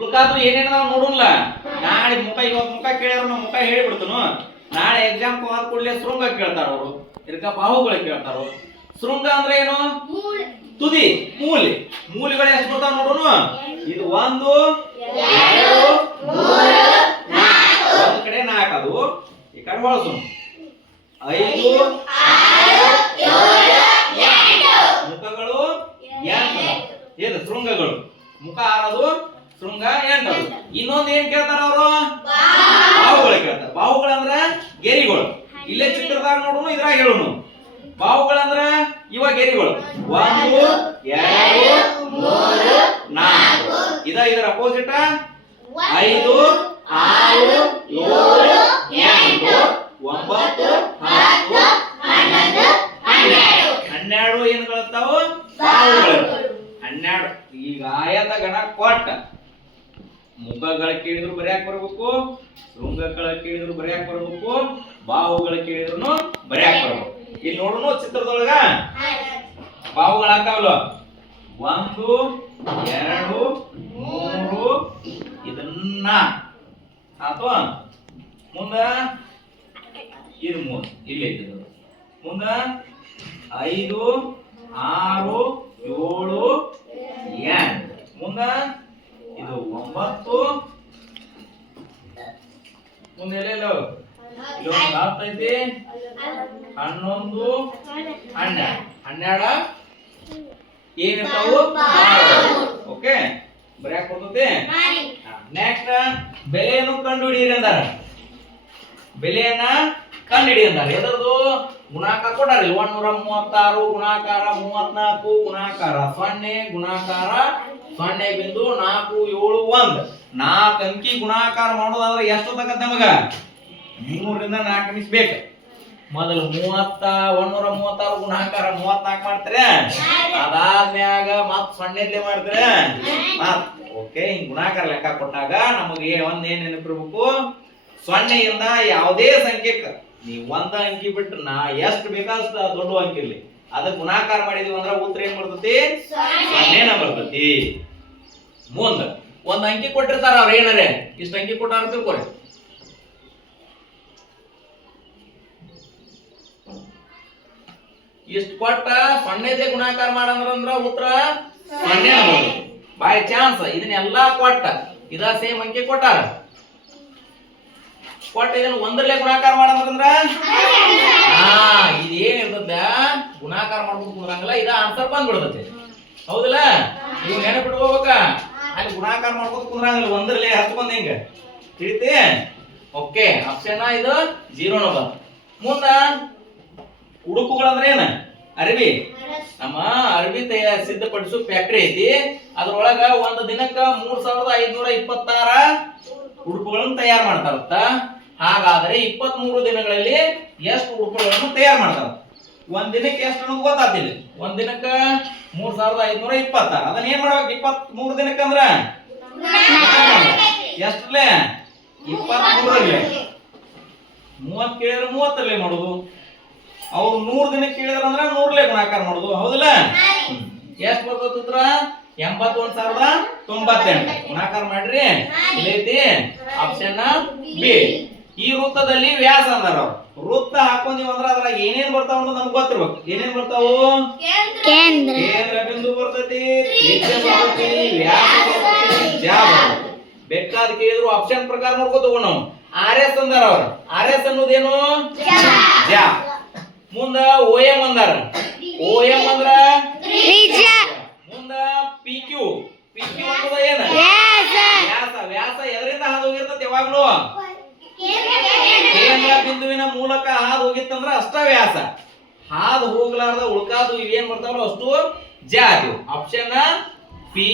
ಉಳ್ಕಾದು ಏನೇನದಾವ ನೋಡುನ್ಲ. ನಾಳೆ ಮುಖ ಇವತ್ತು ಮುಖ ಕೇಳ್ಯಾರ ನಾ ಮುಖ ಹೇಳಿಬಿಡ್ತನು. ನಾಳೆ ಎಕ್ಸಾಮ್ ಆದ ಕೂಡಲೇ ಶೃಂಗ ಕೇಳ್ತಾರ ಅವರು, ಇದಕ್ಕ ಬಾಹುಗಳು ಕೇಳ್ತಾರ. ಶೃಂಗ ಅಂದ್ರೆ ಏನು? ತುದಿ, ಮೂಲಿ. ಮೂಲಿಗಳು ಎಷ್ಟು ಬರ್ತಾವ ನೋಡುನು. ಇದು 1 2 3 4. ಒಂದ್ ಕಡೆ 4 ಅದು, ಈ ಕಡೆ ಬಳಸು 5 6 7 8. ಮುಖಗಳು 8 ಏನು ಶೃಂಗಗಳು. ಮುಖ 6 ಶೃಂಗ 8. ಇನ್ನೊಂದು ಏನ್ ಕೇಳ್ತಾರ ಅವರು? ಬಾಹುಗಳು ಕೇಳ್ತಾರ. ಬಾಹುಗಳಂದ್ರ ಗೆರಿಗಳು. ಇಲ್ಲೇ ಚಿತ್ರದಾಗ ನೋಡುನು, ಇದ್ರಾಗ ಹೇಳುನು. ಬಾಹುಗಳಂದ್ರ ಇವ ಗೆರಿಗಳು 1 2 3 4. ಇದರ ಅಪೋಸಿಟ್ 5 6 7 8 9 10 11 12 ಏನು ಕಳ್ತಾವು? ಬಾಹುಗಳು 12. ಈಗ ಆಯತ ಗಣ ಕೊಟ್ಟ ಮುಖಗಳ ಕೇಳಿದ್ರು ಬರೆಯಾಕ ಬರ್ಬೇಕು, ಶೃಂಗಗಳ ಕೇಳಿದ್ರು ಬರೆಯಾಕ ಬರ್ಬೇಕು, ಬಾಹುಗಳ ಕೇಳಿದ್ರು ಬರೆಯಾಕ ಬರ್ಬೇಕು. ಇಲ್ಲಿ ನೋಡುನು ಚಿತ್ರದೊಳಗ ಬಾಹುಗಳ ಹಾಕಾವಲ್ಲ 1 2 3. ಇದನ್ನ ಆತು. ಮುಂದ ಇದು 3 ಇಲ್ಲಿ ಐತಿ. ಮುಂದ 5 6 7 8. ಮುಂದ ಇದು 9. ಮುಂದೆ ಎಲ್ಲೆಲ್ಲ ಇಲ್ಲೊಂದು 10 ಐತಿ, 11 12 ಏನಿರ್ತಾವು? ಓಕೆ, ಬರೆಯಾಕ ಬರ್ತೈತಿ. ನೆಕ್ಸ್ಟ್ ಬೆಲೆಯನ್ನು ಕಂಡು ಹಿಡಿಯಿರಿ ಅಂದಾರ. ಬೆಲೆಯನ್ನ ಕಂಡು ಹಿಡಿ ಅಂದಾರ. ಎದರದು? ಗುಣಾಕಾರ ಕೊಟ್ಟಾರ. 136 ಗುಣಾಕಾರ 34 ಗುಣಾಕಾರ 0 ಗುಣಾಕಾರ 0.471. 4 ಅಂಕಿ ಗುಣಾಕಾರ ಮಾಡೋದಾದ್ರೆ ಎಷ್ಟು ತಗತ್ತೆ ನಮಗ? 3 ರಿಂದ 4 ಎಣಿಸ್ಬೇಕು. ಮೊದಲು 136 ಗುಣಾಕಾರ 34 ಮಾಡ್ತಾರೆ. ಅದಾದ್ಮ್ಯಾಗ ಮತ್ 0 ಮಾಡ್ತಾರೆ. ಓಕೆ, ಹಿಂಗ್ ಗುಣಾಕಾರ ಲೆಕ್ಕ ಕೊಟ್ಟಾಗ ನಮಗೆ ಒಂದ್ ಏನ್ ನೆನಪಿರ್ಬೇಕು? 0 ಇಂದ ಯಾವುದೇ ಸಂಖ್ಯೆಗೆ ನೀವು 1 ಅಂಕಿ ಬಿಟ್ಟು ನಾ ಎಷ್ಟು ಬೇಕಾದಷ್ಟು ದೊಡ್ಡ ಅಂಕಿ ಇರ್ಲಿ, ಅದಕ್ಕೆ ಗುಣಾಕಾರ ಮಾಡಿದೀವಿ ಅಂದ್ರೆ ಉತ್ತರ ಏನ್ ಬರ್ತೈತಿ? 0 ಬರ್ತೈತಿ. ಮುಂದ ಒಂದ್ ಅಂಕಿ ಕೊಟ್ಟಿರ್ತಾರ ಅವ್ರ, ಏನರೇ ಇಷ್ಟ ಅಂಕಿ ಕೊಟ್ಟಾರ ತಿಳ್ಕೊರಿ. ಇಷ್ಟ ಕೊಟ್ಟ 0ದೇ ಗುಣಾಕಾರ ಮಾಡಂದ್ರ ಉತ್ತರ 0 ಬೈ ಚಾನ್ಸ್ ಇದನ್ನೆಲ್ಲಾ ಕೊಟ್ಟ ಇದ ಸೇಮ್ ಅಂಕಿ ಕೊಟ್ಟಾರ. ಕೊಟ್ಟ ಇದನ್ನ 1ರಲ್ಲೇ ಗುಣಾಕಾರ ಮಾಡಂದ್ರ ಇದೇನಿರ್ತದ ಗುಣಾಕಾರ ಮಾಡ್ಕೊಂಡು ಕುಂದ್ರಂಗಿಲ್ಲ, ಇದ ಆನ್ಸರ್ ಬಂದ್ಬಿಡ್ತೈತಿ. ಹೌದಿಲ್ಲ? ನೀವು ನೆನಪಿಟ್ಕೋಬೇಕ. ಅಲ್ಲಿ ಗುಣಾಕಾರ ಮಾಡ್ಕೊಂಡು ಕುಂದ್ರಂಗಿಲ್ಲ, 1ರಲ್ಲೇ ಹಚ್ಕೊಂಡ್ ಹಿಂಗ ತಿಳಿತಿ. ಓಕೆ, ಆಪ್ಷನ್ ಇದು 0 ಬಂತ. ಮುಂದ ಉಡುಪುಗಳಂದ್ರೆ ಏನ? ಅರಬಿ. ನಮ್ಮ ಅರಬಿ ಸಿದ್ಧಪಡಿಸೋ ಫ್ಯಾಕ್ಟರಿ ಐತಿ. ಅದ್ರೊಳಗ ಒಂದು ದಿನಕ್ಕ 3526 ಉಡುಪುಗಳನ್ನು ತಯಾರು ಮಾಡ್ತಾರತ್ತ. ಹಾಗಾದ್ರೆ 23 ದಿನಗಳಲ್ಲಿ ಎಷ್ಟು ಉಡುಪುಗಳನ್ನು ತಯಾರು ಮಾಡ್ತಾರ? ಒಂದ್ ದಿನಕ್ಕೆ ಎಷ್ಟು ಅನ್ನೋದು ಗೊತ್ತಾತಿಲ್ಲ. ಒಂದ್ ದಿನಕ್ಕ 3526. ಅದನ್ನ ಏನ್ ಮಾಡ್ಬೇಕು? 23 ದಿನಕ್ಕಂದ್ರ ಎಷ್ಟಲ್ಲೇ? 23ರಲ್ಲಿ. 30 ಕೇಳಿದ್ರೆ 30ರಲ್ಲೇ ಮಾಡುದು. ಅವ್ರು 100 ದಿನಕ್ಕೆ ಕೇಳಿದ್ರ ಅಂದ್ರ 100ರಲ್ಲೇ ಗುಣಾಕಾರ ಮಾಡುದು. ಹೌದಿಲ್ಲ? ಎಷ್ಟು ಬರ್ತದ ಉತ್ತರ? 81,098. ಗುಣಾಕಾರ ಮಾಡ್ರಿ. ಇಲ್ಲೈತಿ ಆಪ್ಷನ್ ಬಿ. ಈ ವೃತ್ತದಲ್ಲಿ ವ್ಯಾಸ ಅಂದಾರ ಅವ್ರು. ವೃತ್ತ ಹಾಕೊಂಡಿವ್ ಅಂದ್ರ ಅದ್ರಾಗ ಏನೇನ್ ಬರ್ತಾವ ಅಂತ ನಮ್ಗೆ ಗೊತ್ತಿರ್ಬೇಕು. ಏನೇನ್ ಬರ್ತಾವು? ಕೇಂದ್ರ ಬಿಂದು ಬರ್ತೈತಿ, ತ್ರಿಜ್ಯ ಬರ್ತೈತಿ, ವ್ಯಾಸ ಬರ್ತೈತಿ, ಜ್ಯಾ ಬರ್ತೈತಿ. ಬೇಕಾದ ಕೇಳಿದ್ರು ಆಪ್ಷನ್ ಪ್ರಕಾರ ನೋಡ್ಕೋ ತಗೊಂಡ್ ನಾವು. RS ಅಂದಾರ ಅವ್ರ. RS ಅನ್ನೋದೇನು? ಜ್ಯಾ. ಮುಂದ OM ಅಂದಾರ. OM ಅಂದ್ರ ಮುಂದ PQ. PQ ಅನ್ನೋದ ಏನ? ವ್ಯಾಸ. ವ್ಯಾಸ ಎದರಿಂದ ಹಾದು ಹೋಗಿರ್ತೈತಿ? ಯಾವಾಗ್ಲೂ ಕೇಂದ್ರ ಬಿಂದುವಿನ ಮೂಲಕ ಹಾದು ಹೋಗಿತ್ತಂದ್ರ ಅಷ್ಟ ವ್ಯಾಸ. ಹಾದು ಹೋಗ್ಲಾರ್ದ ಉಳ್ಕಾದು ಇವೇನ್ ಬರ್ತಾವಲ್ಲ ಅಷ್ಟು ಜ್ಯಾ. Option P